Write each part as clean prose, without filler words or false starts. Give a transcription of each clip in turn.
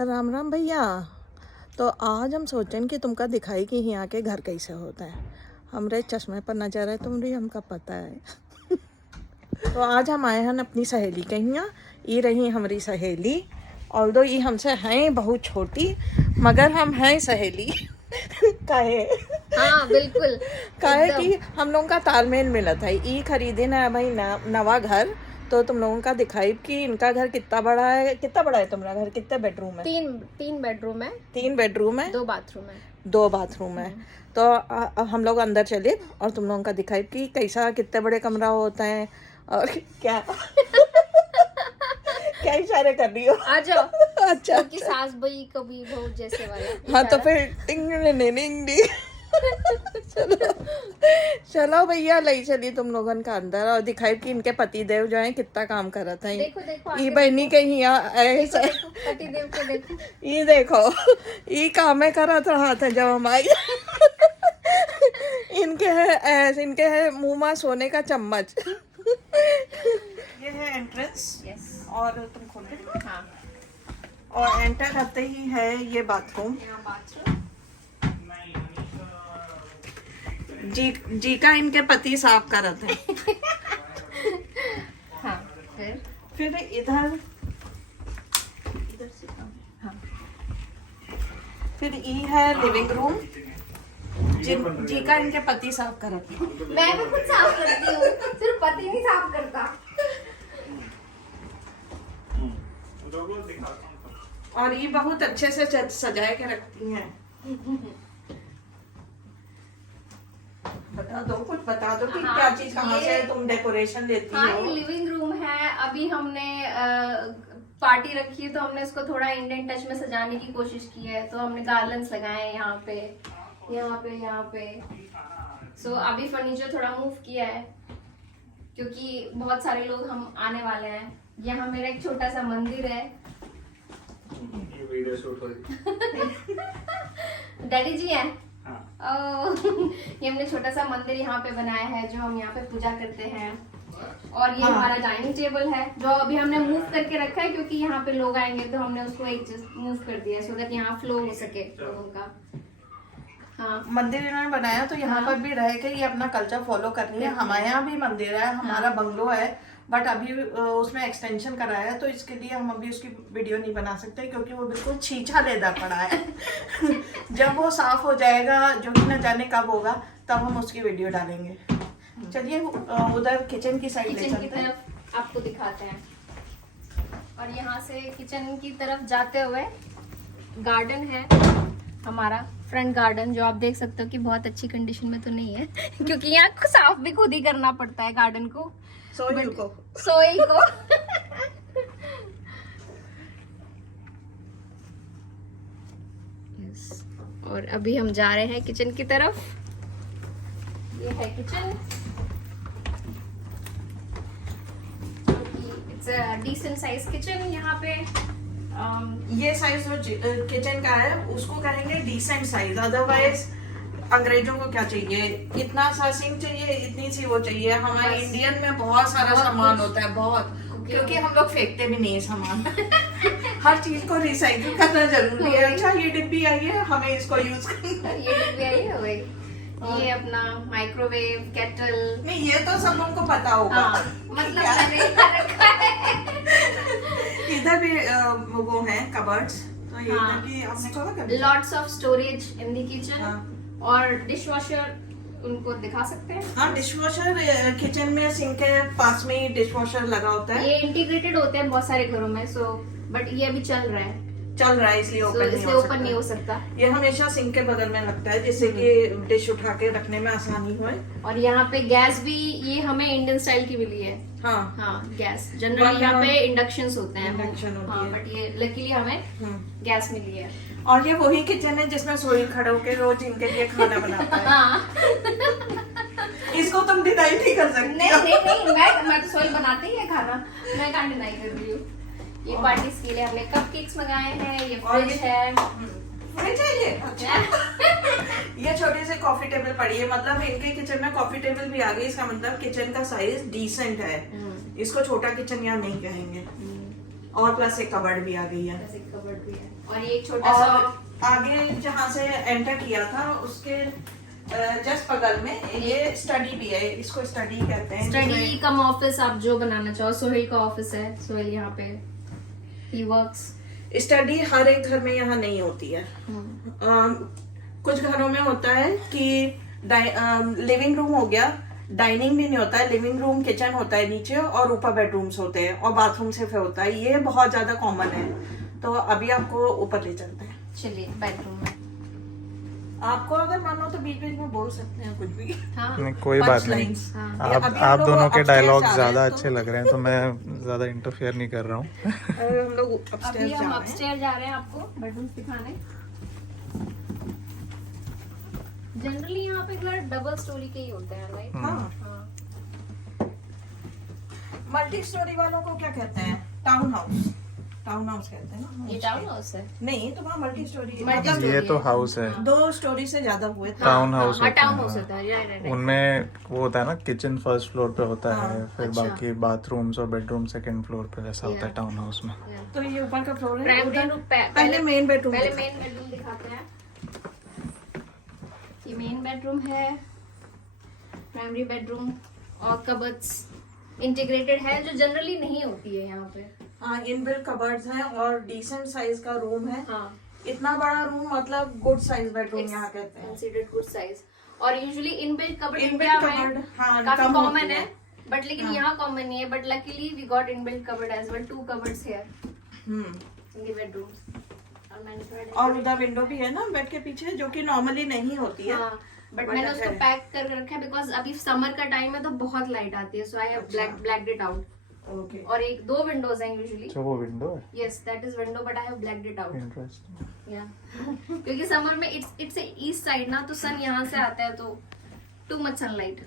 राम राम भैया। तो आज हम सोचें कि तुमका दिखाई कि यहाँ के घर कैसे होता है। हमरे चश्मे पर नजर है तुमरी, हमका पता है। तो आज हम आए हैं अपनी सहेली के यहाँ। ये रही हमारी सहेली, ऑल्दो ये हमसे हैं बहुत छोटी, मगर हम हैं सहेली। काहे? हाँ बिल्कुल। काहे कि हम लोगों का तालमेल मिला था। ये खरीदे ना भाई नवा घर, तो तुम लोगों का दिखाई कि इनका घर कितना बड़ा है। कितना बड़ा है तुम्हारा घर? कितने बेडरूम है? तीन बेडरूम है। 3 बेडरूम है, 2 बाथरूम है। 2 बाथरूम है। तो हम लोग अंदर चले और तुम लोगों का दिखाई कि कैसा, कितने बड़े कमरा होता है और क्या। क्या इशारे कर रही हो? आ जाओ। अच्छा क्योंकि सास बहू कभी बहू जैसे वाला। हाँ, तो फिर टिंग टिंग टिंग। चलो चलो भैया, ले चलिए तुम लोगन का अंदर और दिखाई कि इनके पति देव जो है कितना काम कर रहा था। देखो देखो ये बहनी के यहाँ ऐसा, पति देव को देखो। ये देखो, ये काम कर रहा था हाथ है जब हम आई। इनके है ऐसे, इनके है मुंह में सोने का चम्मच। ये है एंट्रेंस। यस। और तुम खोलो। हाँ, और एंटर करते ही है ये बाथरूम। यहाँ बाथरूम। जी का इनके पति साफ कर रहे थे। हाँ, फिर इधर से हाँ, फिर ये है लिविंग रूम। जी का इनके पति साफ कर रहे थे। मैं भी खुद साफ करती हूँ, सिर्फ पति नहीं साफ करता। और ये बहुत अच्छे से सजाए के रखती हैं। बता दो, कुछ बता दो कि हाँ, क्या चीज कहाँ ये- से तुम डेकोरेशन लेती हाँ, हो। ये लिविंग रूम है। अभी हमने पार्टी रखी है तो हमने इसको थोड़ा इंडियन टच में सजाने की कोशिश की है। तो हमने गार्लैंड्स लगाए हैं यहाँ पे, यहाँ पे, यहाँ पे। सो अभी फर्नीचर थोड़ा मूव किया है क्योंकि बहुत सारे लोग हम आने वाले हैं। यहाँ मेरा एक छोटा सा मंदिर है। डैडी जी हैं। ये हमने छोटा सा मंदिर यहाँ पे बनाया है जो हम यहाँ पे पूजा करते हैं। और ये हमारा डाइनिंग टेबल है जो अभी हमने मूव करके रखा है क्योंकि यहाँ पे लोग आएंगे तो हमने उसको एक चीज मूव कर दिया सो दैट यहाँ फ्लो हो सके लोगों का। हाँ, मंदिर इन्होंने बनाया तो यहाँ पर भी रह के ये अपना कल्चर फॉलो कर रही है। हमारे यहाँ भी मंदिर है, हमारा बंगलो है, बट अभी उसमें एक्सटेंशन कराया है तो इसके लिए हम अभी उसकी वीडियो नहीं बना सकते क्योंकि वो बिल्कुल छीछा लेदा पड़ा है। जब वो साफ हो जाएगा, जो कि न जाने कब होगा, तब हम उसकी वीडियो डालेंगे। चलिए उधर किचन की साइड ले किचन की चलते हैं। तरफ आपको दिखाते हैं। और यहाँ से किचन की तरफ जाते हुए गार्डन है हमारा, फ्रंट गार्डन, जो आप देख सकते हो कि बहुत अच्छी कंडीशन में तो नहीं है क्योंकि यहाँ साफ भी खुद ही करना पड़ता है गार्डन को, सोइल को। yes. और अभी हम जा रहे हैं किचन की तरफ। ये है kitchen. It's a decent size kitchen. यहाँ पे ये साइज जो किचन का है उसको कहेंगे डिसेंट साइज। अदरवाइज अंग्रेजों को क्या चाहिए, इतना सा सिंक चाहिए, इतनी सी वो चाहिए। हमारे बस। इंडियन में बहुत सारा बहुत सामान कुछ। होता है, बहुत, क्योंकि हम लोग फेंकते भी नहीं है सामान। हर चीज को रिसाइकिल करना जरूरी है। अच्छा ये डिब्बी आई है, हमें इसको यूज करना है। ये डिब्बी आई है वही। ये अपना माइक्रोवेव, केटल। नहीं, ये तो सब लोगों को पता होगा। हाँ, मतलब मैंने यहाँ रखा है। इधर भी वो है कबर्ड्स, तो ये हाँ। इधर भी आपने कहा कभी? Lots of storage in the kitchen. हाँ। और डिशवॉशर उनको दिखा सकते हैं। हाँ, डिशवॉशर किचन में सिंक के पास में ही डिशवॉशर लगा होता है। ये इंटीग्रेटेड होते हैं बहुत सारे घरों में, सो बट ये अभी चल रहा है, चल रहा है इसलिए ओपन इसलिए ओपन नहीं हो सकता। ये हमेशा सिंक के बगल में लगता है जिससे कि डिश उठा के रखने में आसानी हो। और यहाँ पे गैस भी ये हमें इंडियन स्टाइल की मिली है। हाँ, हाँ, गैस जनरली यहाँ पे इंडक्शन होते हैं। इंडक्शन होती हाँ, है। बट ये लकीली हमें गैस मिली है। और ये वही किचन है जिसमें सोहेल खड़े होके रोज इनके लिए खाना बनाता है। हाँ। इसको तुम डिनाई नहीं कर सकती। नहीं, मैं तो सोहेल बनाती ही है खाना, मैं कहाँ डिनाई कर रही हूँ। ये पार्टीज के लिए हमने कपकेक्स मंगाए हैं। ये फ्रिज है। फ्रिज है ये? अच्छा। ये छोटी सी कॉफी टेबल पड़ी है, मतलब इनके किचन में कॉफी टेबल भी आ गई। इसका मतलब किचन का साइज डिसेंट है। इसको छोटा किचन यहाँ नहीं कहेंगे। और प्लस एक कबर्ड भी आ गई है। ऐसे कबर्ड भी है और ये एक छोटा सा और आगे जहाँ से एंटर किया था उसके जस्ट बगल में ये स्टडी भी है, इसको स्टडी कहते हैं। स्टडी कम ऑफिस, आप जो बनाना चाहो। सोहेल का ऑफिस है, सोहेल यहाँ पे ही वर्क्स। स्टडी हर एक घर में यहाँ नहीं होती है। कुछ घरों में होता है कि लिविंग रूम हो गया, डाइनिंग भी नहीं होता है, लिविंग रूम किचन होता है नीचे और ऊपर बेडरूम्स होते हैं और बाथरूम सिर्फ होता है। ये बहुत ज्यादा कॉमन है, तो अभी आपको ऊपर ले चलते हैं। चलिए बेडरूम में। आपको अगर मानो तो बीच बीच में बोल सकते हैं कुछ भी। हाँ नहीं कोई बात नहीं। हाँ। आप दोनों के डायलॉग ज्यादा अच्छे लग रहे हैं, तो मैं ज्यादा इंटरफेयर नहीं कर रहा हूँ। हम लोग अभी हम अपस्टेयर जा रहे हैं आपको बेडरूम दिखाने। जनरली यहाँ पे घर डबल स्टोरी के ही होते हैं, राइट? हाँ, मल्टी स्टोरी वालों को क्या कहते हैं? Town house. टाउन हाउस कहते हैं ना। ये टाउन हाउस है? नहीं, तो वहाँ मल्टी स्टोरी, मल्टी ये तो हाउस है। 2 स्टोरी से ज्यादा हुए थे। टाउन हाउस होता टाउन है। हाउस होता है, right, right. उनमें वो होता है ना, किचन फर्स्ट फ्लोर पे होता है, फिर अच्छा। बाकी बाथरूम्स और बेडरूम सेकंड फ्लोर पे, वैसा होता है टाउन हाउस में। तो ये ऊपर का फ्लोर है। प्राइमरी रूम पहले मेन बेडरूम। पहले मेन बेडरूम दिखाते हैं। ये मेन बेडरूम है, प्राइमरी बेडरूम और कबर्ड्स इंटीग्रेटेड है जो जनरली नहीं होती है यहाँ पे। हाँ, इनबिल्ट कबर्ड्स हैं और डिसेंट साइज का रूम है। हाँ, इतना बड़ा रूम मतलब गुड साइज बेडरूम यहाँ कहते हैं। Considered good size. और usually inbuilt cupboard Inbuilt India cupboard, में हाँ, काफी कम कॉमन होती है, है। बट लेकिन हाँ। यहाँ कॉमन नहीं है। But luckily we got inbuilt cupboard as well, 2 cupboards here hmm. in the bedrooms। और मैंने थोड़ा और उधर विंडो भी है ना बेड के पीछे, जो कि नॉर्मली नहीं होती है। हाँ, बट मैंने उसको पैक कर रखा है बिकॉज अभी समर का टाइम है तो बहुत लाइट आती है, so I have blacked it out. Okay. और 2 विंडोज हैं यूजुअली। तो वो विंडो है। Yes, that is window, but I have blacked it out. Interesting. या क्योंकि समर में इट्स ईस्ट साइड ना, तो सन यहाँ से आता है, तो too much sunlight.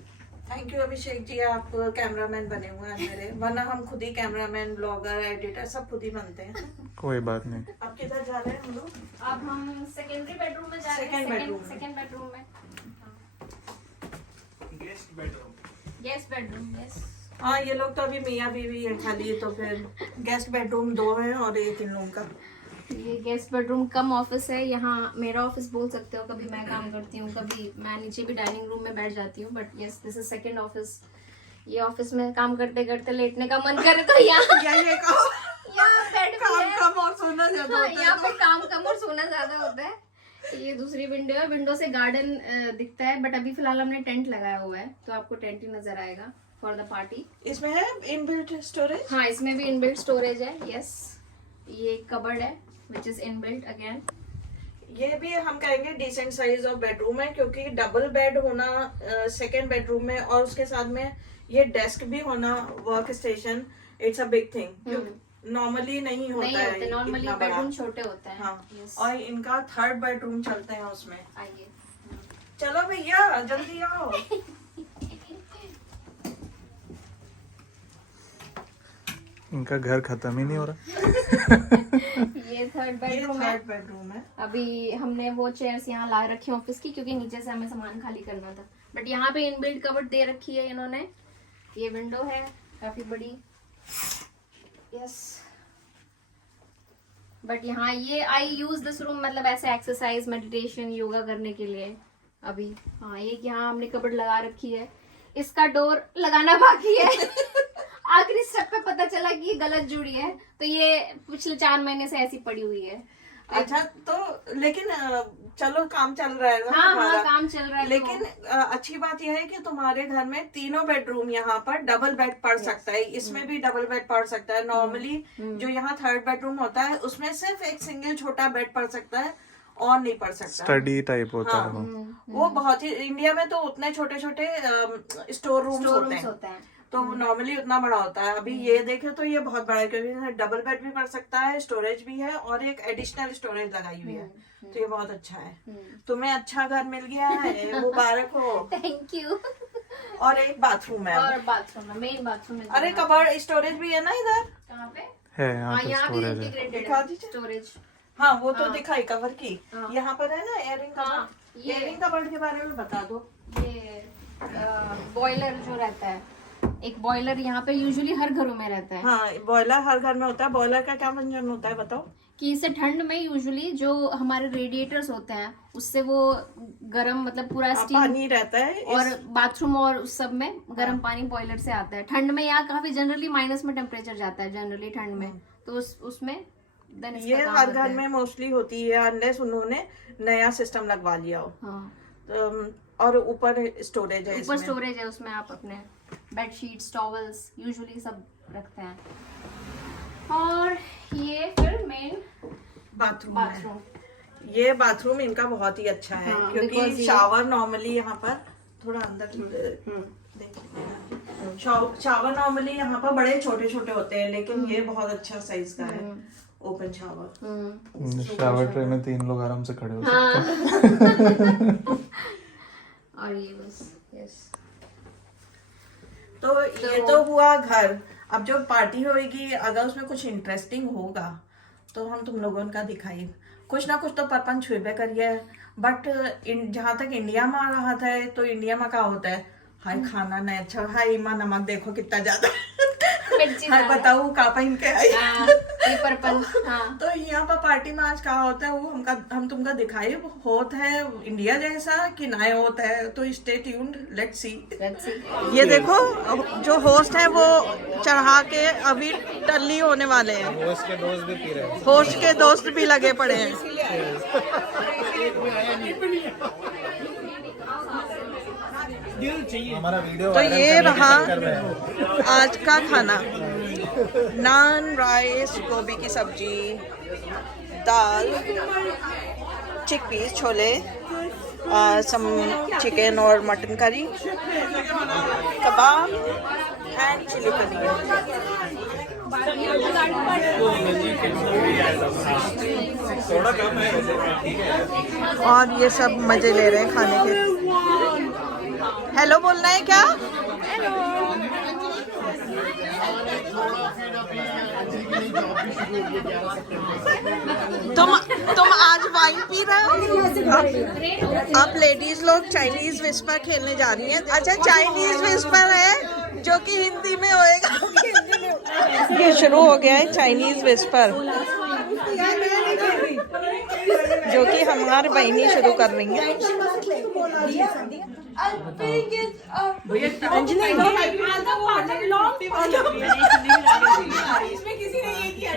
Thank you Abhishek ji, आप कैमरामैन बने हुए हैं मेरे, वरना हम खुद ही कैमरामैन, ब्लॉगर, एडिटर सब खुद ही बनते हैं। कोई बात नहीं। अब किधर जा रहे हैं हम लोग? अब हम सेकेंडरी बेडरूम में जा रहे हैं। Second bedroom में। सेकंड बेडरूम में। Guest bedroom, yes. हाँ, ये लोग तो अभी मियाँ बीवी है खाली, तो फिर गेस्ट बेडरूम 2 है और एक इन लोगों का। ये गेस्ट बेडरूम कम ऑफिस है। यहाँ मेरा ऑफिस बोल सकते हो, कभी मैं काम करती हूँ, कभी मैं नीचे भी डाइनिंग रूम में बैठ जाती हूँ, but yes this is second office. ये ऑफिस में काम करते करते लेटने का मन करे तो यहाँ ये कहो, यहाँ बेड भी काम है। कम और सोना ज्यादा हाँ, होता यहाँ है पे काम कम और सोना ज्यादा होता है। ये दूसरी विंडो है, विंडो से गार्डन दिखता है, बट अभी फिलहाल हमने टेंट लगाया हुआ है, तो आपको टेंट ही नजर आएगा फॉर द पार्टी। इसमें है इनबिल्ट स्टोरेज। हाँ, इसमें भी इनबिल्ट स्टोरेज है। यस, ये कबर्ड है विच इज इनबिल्ट अगेन। ये भी हम कहेंगे डिसेंट साइज ऑफ बेडरूम है, क्योंकि डबल बेड होना सेकंड बेडरूम में और उसके साथ में ये डेस्क भी होना, work station, it's a big thing. Normally नहीं होता नहीं है होते, नॉर्मली इतना बड़ा। बेडरूम छोटे होते हैं। हाँ, Yes. और इनका 3rd बेडरूम चलते हैं उसमें। आइए। चलो भैया जल्दी आओ। इनका घर खत्म ही नहीं हो रहा। ये 3rd ये बेडरूम है। 3rd बेडरूम है। अभी हमने वो चेयर्स यहाँ ला रखी हैं ऑफिस की, क्योंकि नीचे से हमें सामान खाली करना था, बट यहाँ पे इनबिल्ट कबर्ड दे रखी है इन्होंने। ये विंडो है काफी बड़ी। यस, बट यहाँ ये आई यूज दिस रूम मतलब ऐसे एक्सरसाइज, मेडिटेशन, योगा करने के लिए अभी। हाँ, एक यहाँ हमने कबर्ड लगा रखी है, इसका डोर लगाना बाकी है। आखिरी स्टेप पे पता चला कि ये गलत जुड़ी है, तो ये पिछले 4 महीने से ऐसी पड़ी हुई है। अच्छा, तो लेकिन चलो काम चल रहा है ना हाँ तुम्हारा। हाँ, काम चल रहा है। लेकिन अच्छी बात यह है कि तुम्हारे घर में तीनों बेडरूम यहाँ पर डबल बेड पड़ सकता है, इसमें भी डबल बेड पड़ सकता है। नॉर्मली जो यहाँ 3rd बेडरूम होता है उसमें सिर्फ एक सिंगल छोटा बेड पड़ सकता है और नहीं पड़ सकता। स्टडी टाइप होता है वो। वो बहुत ही, इंडिया में तो उतने छोटे छोटे स्टोर रूम्स होते हैं, होता है। तो नॉर्मली उतना बड़ा होता है। अभी ये देखे तो ये बहुत बड़ा है, क्योंकि डबल बेड भी पड़ सकता है, स्टोरेज भी है और एक एडिशनल स्टोरेज लगाई हुई है, तो ये बहुत अच्छा है। तुम्हें अच्छा घर मिल गया है, मुबारक हो। Thank you. और एक बाथरूम है। और बाथरूम है, मेन बाथरूम है। अरे कबर्ड स्टोरेज भी है ना इधर। कहाँ पे? है यहाँ हाँ, पे यहाँ भी स्टोरेज है। इंटीग्रेटेड दिखा है दीजिए। स्टोरेज। हाँ, वो तो दिखाई कवर की। हाँ। यहाँ पर है ना एयरिंग हाँ, कबर्ड। एयरिंग कबर्ड के बारे में बता दो। ये बॉयलर जो रहता है, एक बॉयलर यहाँ पे यूजुअली हर घरों में रहता है हाँ, बॉयलर हर घर में होता है। बॉयलर का क्या फंक्शन होता है बताओ? कि इससे ठंड में यूजुअली जो हमारे रेडिएटर्स होते हैं उससे वो गर्म मतलब पूरा स्टीम पानी रहता है और बाथरूम और उस सब में गर्म पानी बॉयलर से आता है। ठंड में यहाँ काफी जनरली माइनस में टेम्परेचर जाता है जनरली ठंड में, तो उसमें then इसका ये काम हर होता घर है। में मोस्टली होती है अनलेस उन्होंने नया सिस्टम लगवा लिया हो। हाँ, तो और ऊपर स्टोरेज है ऊपर इसमें। स्टोरेज है, उसमें आप अपने बेडशीट्स टॉवल्स यूजुअली सब रखते हैं। और ये फिर मेन बाथरूम बाथरूम। ये बाथरूम इनका बहुत ही अच्छा है, हाँ, क्योंकि because ये- शावर नॉर्मली यहाँ पर थोड़ा अंदर शावर नॉर्मली यहाँ पर बड़े छोटे छोटे होते हैं, लेकिन ये बहुत अच्छा साइज का है ओपन शावर। शावर ट्रे में 3 लोग आराम से खड़े हो सकते हाँ। और ये बस यस। तो ये तो हुआ घर। अब जो पार्टी होगी अगर उसमें कुछ इंटरेस्टिंग होगा तो हम तुम लोगों का दिखाई कुछ ना कुछ तो परपन छुपे करिए। बट जहाँ तक इंडिया में आ रहा था तो इंडिया में क्या होता है, हाय खाना नहीं अच्छा, हाय माँ नमक देखो कितना ज्यादा, हाय बताओ का पहन के आई। ये पर्पल। हाँ, तो यहाँ पर पार्टी में आज क्या होता है वो हम तुमका दिखाई होता है इंडिया जैसा कि नए होता है। तो स्टे ट्यून्ड, लेट्स सी। ये देखो जो होस्ट है वो चढ़ा के अभी टल्ली होने वाले हैं। होस्ट के दोस्त भी पी रहे हैं। होस्ट के दोस्त भी लगे पड़े हैं। हमारा वीडियो तो ये रहा आज का खाना, नान, राइस, गोभी की सब्जी, दाल, चिकपीस, छोले, सम चिकन और mutton curry, kebab and chilli paneer. और ये सब मजे ले रहे हैं खाने के। हेलो बोलना है क्या? तुम आज वाइन पी रहे हो? आप लेडीज लोग चाइनीज विस्पर खेलने जा रही हैं। अच्छा, चाइनीज विस्पर है जो कि हिंदी में होएगा। ये शुरू हो गया है चाइनीज विस्पर, जो कि हमारी बहनी शुरू कर रही है। इसमें किसी ने ये किया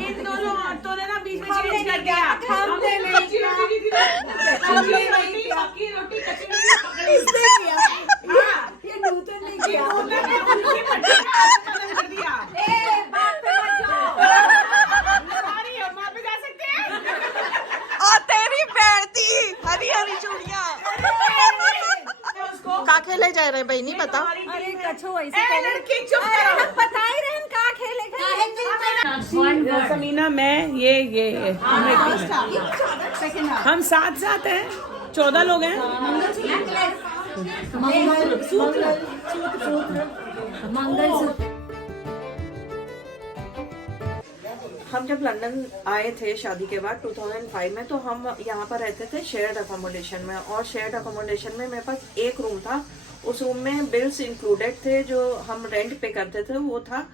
इन दोनों औरतों ने ना बीच में चेंज कर दिया। हमने नहीं किया, हमने नहीं किया, पक्की रोटी कचड़ी इसने किया। हाँ, ये नूतन ने किया, उनकी पट्टी का खत्म कर दिया। ए बात पे मत जाओ, सॉरी हम वहाँ पे जा सकते हैं। और तेरी बैठती हरी हरी चूड़ियाँ का खेले जा रहे बहनी बता। अरे कछो ऐसे लड़की चुप करो, बता ही रहे का खेलेगा। समीना मैं ये हम साथ हैं, 14 लोग हैं। हम जब लंदन आए थे शादी के बाद 2005 में, तो हम यहाँ पर रहते थे शेयर्ड अकोमोडेशन में। और शेयर्ड अकोमोडेशन में मेरे पास एक रूम था, उस रूम में बिल्स इंक्लूडेड थे। जो हम रेंट पे करते थे वो था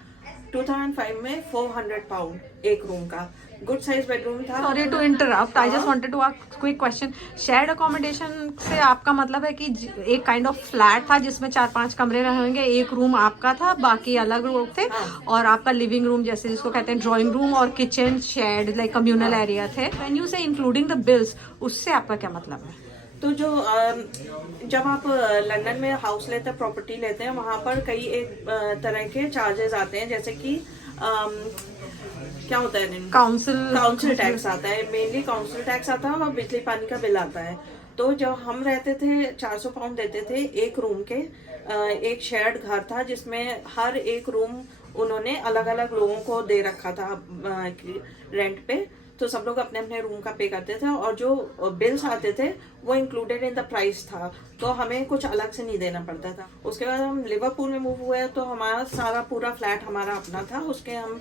2005 में 400 पाउंड एक रूम का। गुड साइज बेडरूम था। Sorry to interrupt, I just wanted to ask quick question. Shared accommodation से आपका मतलब है कि एक काइंड ऑफ फ्लैट था जिसमें 4-5 कमरे रहेंगे, एक रूम आपका था, बाकी अलग लोग थे, और आपका लिविंग रूम जैसे जिसको कहते हैं ड्राइंग रूम और kitchen shared like communal area थे। व्हेन यू से इंक्लूडिंग द बिल्स, उससे आपका क्या मतलब है? तो जो जब आप लंदन में हाउस लेते हैं, प्रॉपर्टी लेते हैं, वहाँ पर कई एक तरह के चार्जेस आते हैं, जैसे कि क्या होता है, काउंसिल टैक्स आता है। मेनली काउंसिल टैक्स आता है और बिजली पानी का बिल आता है। तो जब हम रहते थे 400 पाउंड देते थे एक रूम के। एक शेयर्ड घर था जिसमें हर एक रूम उन्होंने अलग अलग लोगों को दे रखा था रेंट पे। तो सब लोग अपने अपने रूम का पे करते थे और जो बिल्स आते थे वो इंक्लूडेड इन द प्राइस था, तो हमें कुछ अलग से नहीं देना पड़ता था। उसके बाद हम लिवरपूल में मूव हुए तो हमारा सारा पूरा फ्लैट हमारा अपना था। उसके हम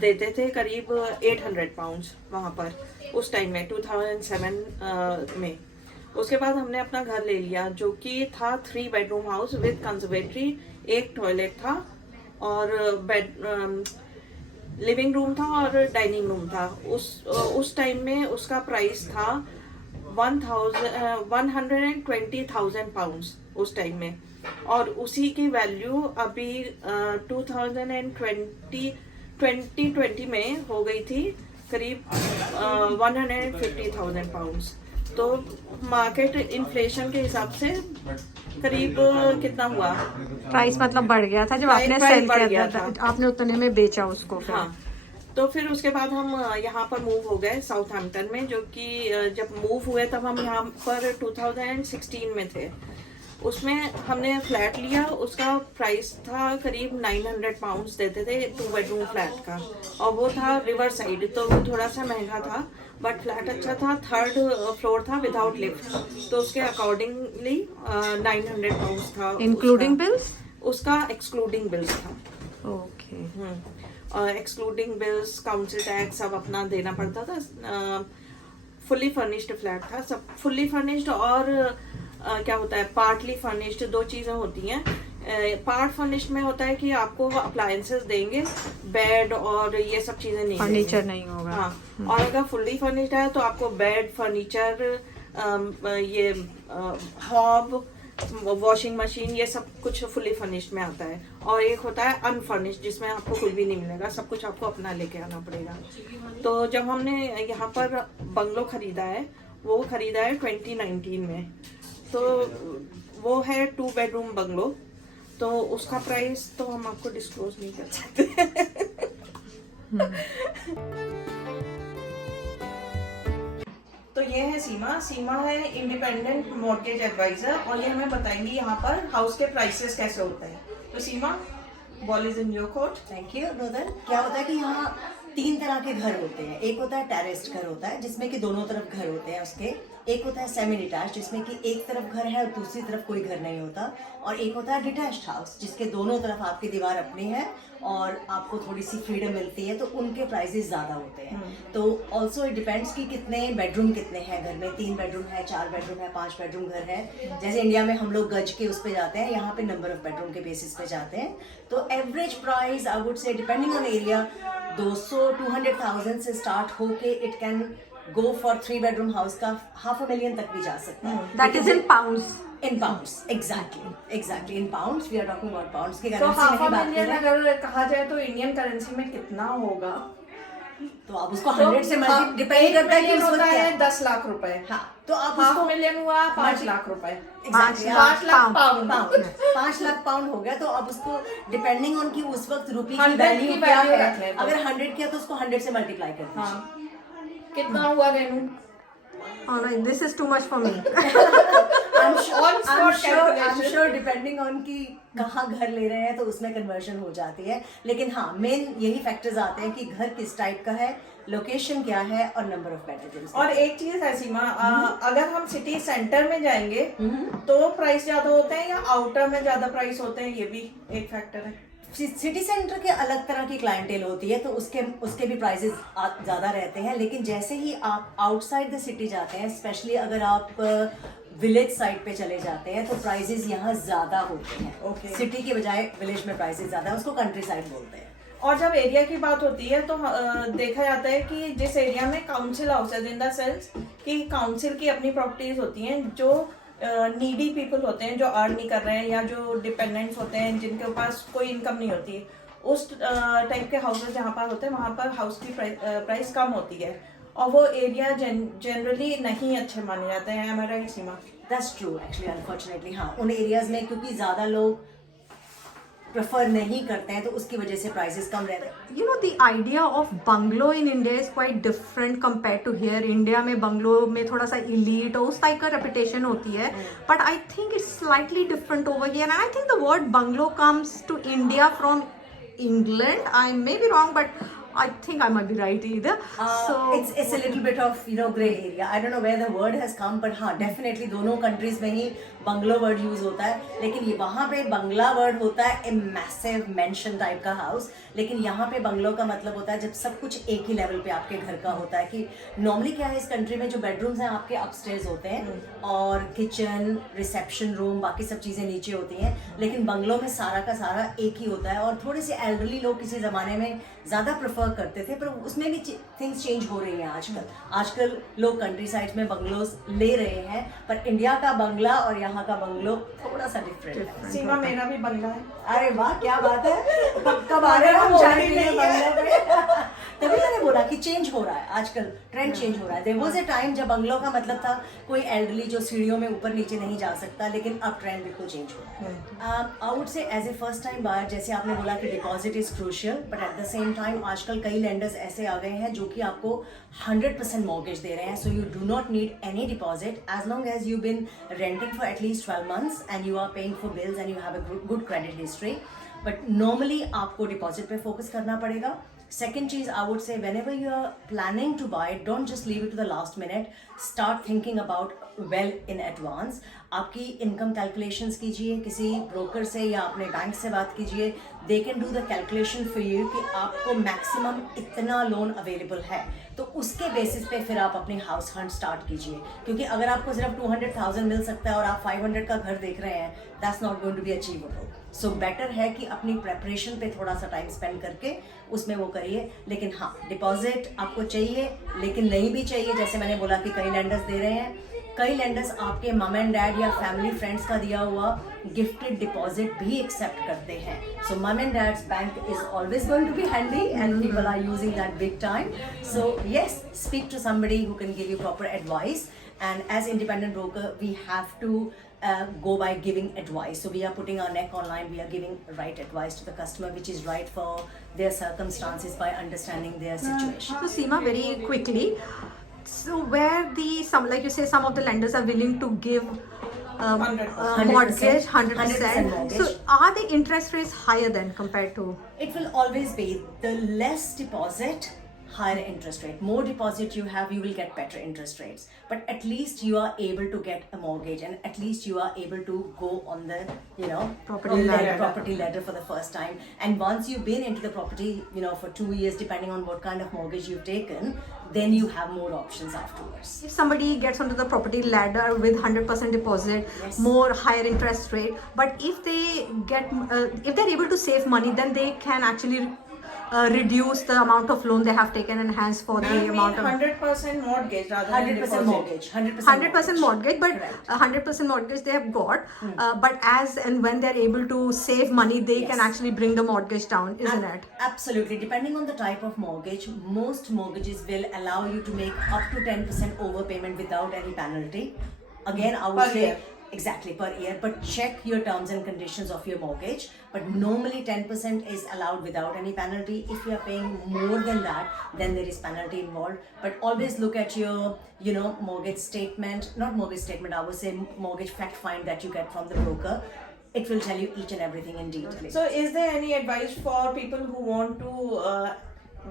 देते थे करीब 800 पाउंड्स वहाँ पर उस टाइम में 2007 में। उसके बाद हमने अपना घर ले लिया जो कि था 3 bedroom house with conservatory, 1 toilet था और लिविंग रूम था और डाइनिंग रूम था। उस टाइम में उसका प्राइस था 120,000 पाउंड्स उस टाइम में, और उसी की वैल्यू अभी 2020 में हो गई थी करीब 150,000 पाउंड्स। तो मार्केट इन्फ्लेशन के हिसाब से करीब कितना हुआ, प्राइस मतलब बढ़ गया था जब आपने प्राइस सेल बढ़ किया गया था, था। आपने उतने में बेचा उसको फिर। हाँ, तो फिर उसके बाद हम यहाँ पर मूव हो गए साउथहैम्पटन में, जो कि जब मूव हुए तब हम यहाँ पर 2016 में थे। उसमें हमने फ्लैट लिया, उसका प्राइस था करीब 900 पाउंड्स देते थे 2 बेडरूम फ्लैट का, और वो था रिवर साइड, तो वो थोड़ा सा महंगा था बट फ्लैट अच्छा था। 3rd फ्लोर था विदाउट लिफ्ट, तो उसके अकॉर्डिंगली 900 पाउंड्स था इंक्लूडिंग बिल्स? उसका एक्सक्लूडिंग बिल्स था। Okay. Excluding bills, council tax सब अपना देना पड़ता था। फुल्ली फर्निश्ड फ्लैट था, सब फुल्ली फर्निश्ड और क्या होता है पार्टली फर्निश्ड, 2 चीजें होती हैं। पार्ट फर्निश्ड में होता है कि आपको अप्लायंसेस देंगे, बेड और ये सब चीजें नहीं, फर्नीचर नहीं होगा। हाँ, और अगर फुल्ली फर्निश्ड है तो आपको बेड, फर्नीचर, ये हॉब, वॉशिंग मशीन, ये सब कुछ फुल्ली फर्निश्ड में आता है। और एक होता है अनफर्निश्ड जिसमें आपको कुछ भी नहीं मिलेगा, सब कुछ आपको अपना लेके आना पड़ेगा। तो जब हमने यहाँ पर बंगलो खरीदा है, वो खरीदा है 2019 में, तो वो है 2 बेडरूम बंगलो, तो उसका प्राइस तो हम आपको डिस्क्लोज नहीं कर सकते। तो ये है सीमा है इंडिपेंडेंट मॉर्गेज एडवाइजर, और ये हमें बताएंगी यहाँ पर हाउस के प्राइसेस कैसे होते हैं। तो Seema, ball is in your court. Thank you Nutan. क्या होता है कि यहाँ 3 तरह के घर होते हैं। एक होता है टेरेस्ड घर होता है जिसमें कि दोनों तरफ घर होते हैं उसके। एक होता है सेमी डिटैच जिसमें कि एक तरफ घर है और दूसरी तरफ कोई घर नहीं होता। और एक होता है डिटैच्ड हाउस जिसके दोनों तरफ आपकी दीवार अपनी है और आपको थोड़ी सी फ्रीडम मिलती है, तो उनके प्राइसेस ज़्यादा होते हैं। तो ऑल्सो इट डिपेंड्स कि कितने बेडरूम कितने हैं घर में। 3 बेडरूम है, 4 बेडरूम है, 5 बेडरूम घर है। जैसे इंडिया में हम लोग गज के उस पे जाते हैं, यहाँ पे नंबर ऑफ बेडरूम के बेसिस पे जाते हैं। तो average price I would say depending on area 200-200,000 से स्टार्ट होके it can go for 3 bedroom house का 500,000 तक भी जा सकता है। That is in pounds. In pounds, exactly in pounds. We are talking about pounds की तो करेंसी हाफ में ही बात कर मिलियन रहे हैं। अगर कहा जाए तो इंडियन करेंसी में कितना होगा? तो आप उसको 100 से मल्टी डिपेंड करता है कि उस वक्त क्या है। 10 लाख रुपए। हाँ, तो आप हाफ उसको मिलियन हुआ 5 लाख रुपए। Exactly, 5 lakh pound. 5 lakh pound हो गया। तो आप उसको डिपेंडिंग ऑन कि उस वक्त रुपी की 100 वैल्यू की क्या value है। रख लें तो। अगर 100 किया तो उसको 100 से मल्टीप्लाई कर दीजिए। हाँ, कितना हुआ Renu? Oh no, this is too much for me. I'm spot calculation. sure depending on कि कहाँ घर ले रहे हैं तो उसमें कन्वर्शन हो जाती है। लेकिन हाँ, मेन यही फैक्टर्स आते हैं कि घर किस टाइप का है, लोकेशन क्या है और नंबर ऑफ बेडरूम्स। और एक चीज है सीमा, अगर हम सिटी सेंटर में जाएंगे तो प्राइस ज्यादा होते हैं या आउटर में ज्यादा प्राइस होते हैं, ये भी एक फैक्टर है। सिटी सेंटर के अलग तरह की क्लाइंटेल होती है, तो उसके भी प्राइसेस ज़्यादा रहते हैं। लेकिन जैसे ही आप आउटसाइड द सिटी जाते हैं, स्पेशली अगर आप विलेज साइड पे चले जाते हैं, तो प्राइसेस यहाँ ज़्यादा होते हैं। Okay. सिटी के बजाय विलेज में प्राइसेस ज़्यादा है, उसको कंट्री साइड बोलते हैं। और जब एरिया की बात होती है तो देखा जाता है कि जिस एरिया में काउंसिल हाउस है, इन द सेंस कि काउंसिल की अपनी प्रॉपर्टीज होती हैं, जो नीडी पीपल होते हैं, जो अर्न नहीं कर रहे हैं या जो डिपेंडेंट्स होते हैं, जिनके पास कोई इनकम नहीं होती, उस टाइप के हाउसेस जहाँ पर होते हैं वहाँ पर हाउस की प्राइस कम होती है, और वो एरिया जनरली नहीं अच्छे माने जाते हैं। हमारा ही सीमा दैट्स ट्रू एक्चुअली, अनफॉर्चुनेटली। हाँ, उन एरियाज में क्योंकि ज़्यादा लोग प्रेफर नहीं करते हैं, तो उसकी वजह से प्राइसेस कम रहते हैं। You know, the idea of bungalow in India is quite different compared to here. India में bungalow में थोड़ा सा elite और उस टाइप का reputation होती है, but I think it's slightly different over here. And I think the word bungalow comes to India from England. I may be wrong, but I think I might be right either. It's a little bit of gray area. I don't know where the word has come, but हाँ definitely दोनों countries में ही bungalow word use होता है, लेकिन ये वहाँ पे बंगला word होता है ए मैसिव मेंशन टाइप का हाउस, लेकिन यहाँ पे बंगलो का मतलब होता है जब सब कुछ एक ही लेवल पे आपके घर का होता है। कि नॉर्मली क्या है इस कंट्री में जो बेडरूम्स हैं आपके अपस्टेयर्स होते हैं और किचन, रिसेप्शन रूम, बाकी सब चीज़ें नीचे होती हैं, लेकिन बंगलो में सारा का सारा एक ही होता है। और थोड़े से एल्डरली लोग किसी ज़माने में ज़्यादा प्रेफर करते थे, पर उसमें भी थिंग्स चेंज हो रही हैं आजकल लोग कंट्री साइड में बंगलोज ले रहे हैं, पर इंडिया का बंगला और यहाँ का बंगलो थोड़ा सा डिफरेंट है। सीमा मेरा भी बंगला है। अरे वाह क्या बात है, कब आ रहे हो हम जाएंगे बंगले पे। तभी मैंने बोला कि चेंज हो रहा है, आजकल ट्रेंड चेंज हो रहा है। देयर वाज अ टाइम जब बंगलो का मतलब था कोई एल्डरली जो सीढ़ियों में ऊपर नीचे नहीं जा सकता, लेकिन अब ट्रेंड बिल्कुल चेंज हो रहा है। I would say as a first time buyer, जैसे आपने बोला कि deposit is crucial, but at the same time आजकल कई लेंडर्स ऐसे आ गए हैं जो कि आपको 100% मॉर्गेज दे रहे हैं। So you do not need any deposit as long as you been renting for at least 12 months and you are paying for bills and you have a good credit history. But normally आपको deposit पे focus करना पड़ेगा। Second चीज I would say, whenever you are planning to buy, don't just leave it to the last minute. Start thinking about well in advance. आपकी income calculations कीजिए किसी broker से या अपने बैंक से बात कीजिए। They can do the calculation for you कि आपको मैक्सिमम इतना लोन अवेलेबल है, तो उसके बेसिस पे फिर आप अपनी हाउस हंट स्टार्ट कीजिए। क्योंकि अगर आपको सिर्फ 200,000 मिल सकता है और आप 500 का घर देख रहे हैं, that's not going to be achievable. So better है कि अपनी प्रेपरेशन पे थोड़ा सा टाइम स्पेंड करके उसमें वो करिए। लेकिन हाँ, डिपॉजिट आपको चाहिए, लेकिन नहीं भी चाहिए। जैसे मैंने बोला कि कई लेंडर्स दे रहे हैं, कई लेंडर्स आपके मम एंड डैड या फैमिली फ्रेंड्स का दिया हुआ गिफ्टेड डिपॉजिट भी एक्सेप्ट करते हैं। So mum and dad's bank is always going to be handy and people are using that big time. So yes, speak to somebody who can give you proper advice, and as independent broker we have to go by giving advice. So we are putting our neck online, we are giving right advice to the customer which is right for their circumstances by understanding their situation. So Seema, very quickly, so where like you say, some of the lenders are willing to give 100%. mortgage 100%. 100% mortgage. So are the interest rates higher than compared to? It will always be the less deposit, higher interest rate. More deposit you have, you will get better interest rates. But at least you are able to get a mortgage, and at least you are able to go on the, property ladder for the first time. And once you've been into the property, for 2 years, depending on what kind of mortgage you've taken, then you have more options afterwards. If somebody gets onto the property ladder with 100% deposit, Yes. more higher interest rate, but if they get, if they're able to save money, then they can actually reduce the amount of loan they have taken and hence for the amount of 100% mortgage rather than 100% deposit. mortgage. 100% mortgage, but Correct. 100% mortgage they have got, but as and when they're able to save money, they Yes. can actually bring the mortgage down, isn't it? Absolutely. Depending on the type of mortgage, most mortgages will allow you to make up to 10% overpayment without any penalty. Again, I would Per say year. exactly per year, but check your terms and conditions of your mortgage. But normally 10% is allowed without any penalty. If you are paying more than that, then there is penalty involved. But always look at your, mortgage statement, not mortgage statement, I would say mortgage fact find that you get from the broker. It will tell you each and everything in detail. So is there any advice for people who want to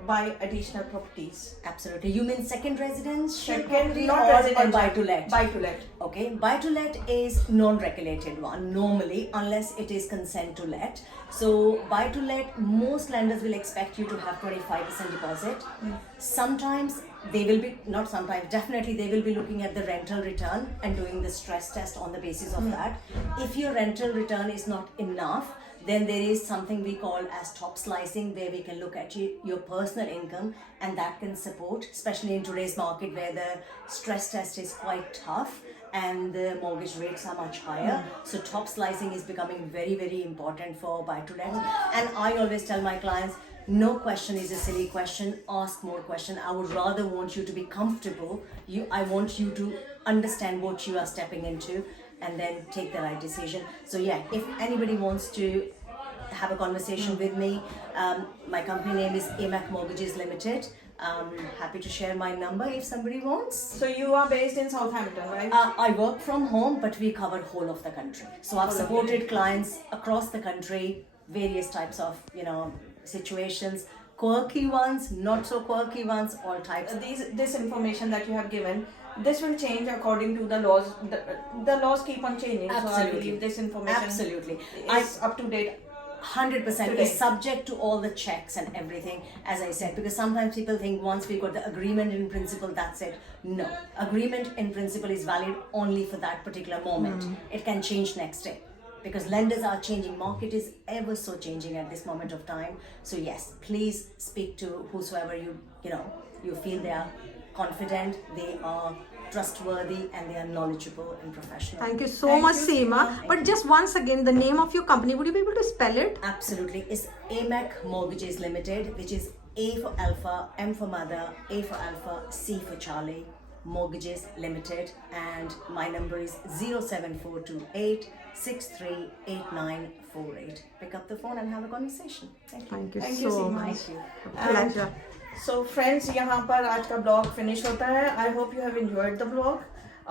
buy additional properties? Absolutely. You mean second residence? Second, not or residential. buy to let? Buy to let. Okay, buy to let is non-regulated one normally, unless it is consent to let. So buy to let, most lenders will expect you to have 25% deposit. Sometimes they will be, not sometimes, definitely they will be looking at the rental return and doing the stress test on the basis of that. If your rental return is not enough, then there is something we call as top slicing, where we can look at your personal income, and that can support, especially in today's market where the stress test is quite tough and the mortgage rates are much higher. So top slicing is becoming very, very important for buy to let. And I always tell my clients, no question is a silly question. Ask more question. I would rather want you to be comfortable. I want you to understand what you are stepping into, and then take the right decision. So yeah, if anybody wants to have a conversation with me, my company name is AMAC Mortgages Limited. Happy to share my number if somebody wants. So you are based in Southampton, right? I work from home, but we cover whole of the country. So I've supported clients across the country, various types of situations. quirky ones, not so quirky ones, all types. This information that you have given, this will change according to the laws. The laws keep on changing. So I Absolutely. believe this information Absolutely. is up to date. 100% Today. is subject to all the checks and everything, as I said, because sometimes people think once we got the agreement in principle, that's it. No, agreement in principle is valid only for that particular moment. It can change next day because lenders are changing, market is ever so changing at this moment of time. So yes, please speak to whosoever you feel they are confident, they are trustworthy, and they are knowledgeable and professional. Thank you so much, Seema. But just once again, the name of your company, would you be able to spell it? Absolutely. It's AMAC Mortgages Limited, which is A for Alpha, M for Mother, A for Alpha, C for Charlie, Mortgages Limited. And my number is 07428 638948. Pick up the phone and have a conversation. Thank you. Thank you Thank you, so Seema. much. Thank you. Pleasure. So friends, यहाँ पर आज का blog finish होता है. I hope you have enjoyed the blog.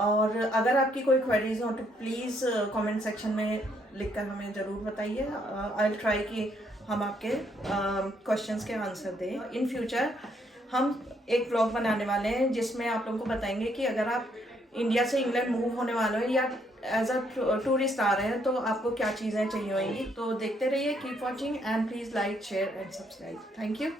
और अगर आपकी कोई क्वेरीज हो तो प्लीज़ कमेंट सेक्शन में लिखकर हमें ज़रूर बताइए. आई विल ट्राई कि हम आपके क्वेश्चंस के आंसर दें. इन फ्यूचर हम एक ब्लॉग बनाने वाले हैं जिसमें आप लोगों को बताएंगे कि अगर आप इंडिया से इंग्लैंड मूव होने वाले हो या एज अ टूरिस्ट आ रहे हैं तो आपको क्या चीज़ें चाहिए होंगी. तो देखते रहिए. Keep watching and please like, share and subscribe. Thank you.